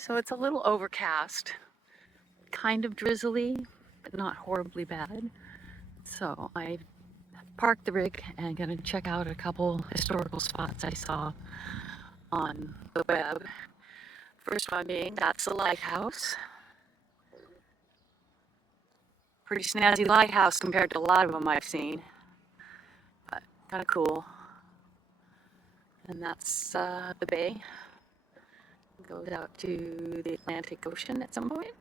So it's a little overcast, kind of drizzly, but not horribly bad. So I parked the rig and gonna check out a couple historical spots I saw on the web. First one being, that's the lighthouse. Pretty snazzy lighthouse compared to a lot of them I've seen, but kind of cool. And that's the bay. Goes out to the Atlantic Ocean at some point.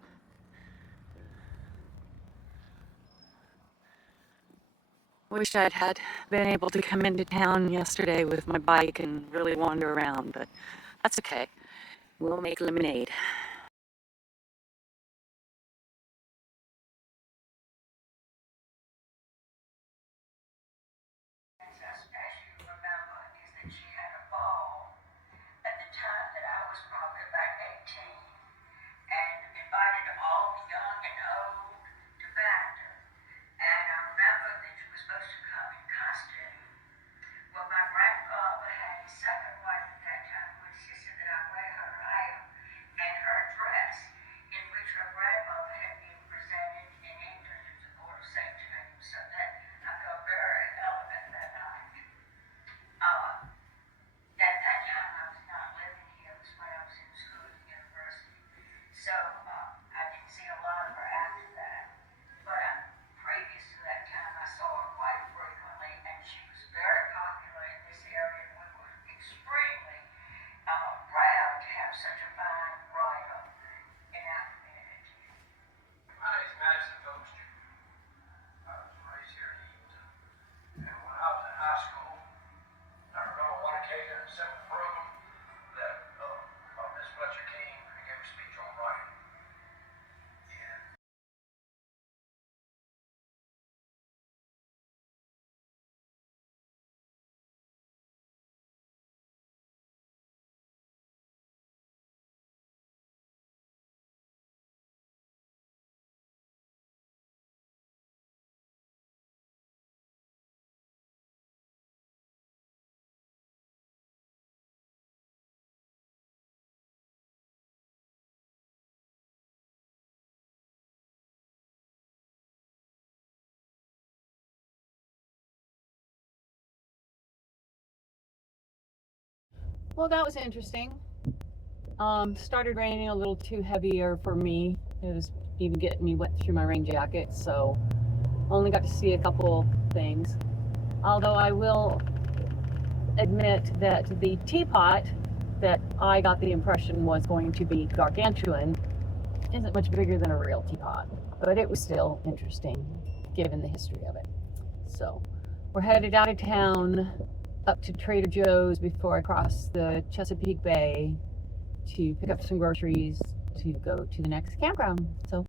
Wish had been able to come into town yesterday with my bike and really wander around, but that's okay. We'll make lemonade. Well, that was interesting. Started raining a little too heavier for me. It was even getting me wet through my rain jacket, so only got to see a couple things. Although I will admit that the teapot that I got the impression was going to be gargantuan isn't much bigger than a real teapot, but it was still interesting given the history of it. So we're headed out of town up to Trader Joe's before I cross the Chesapeake Bay to pick up some groceries to go to the next campground. So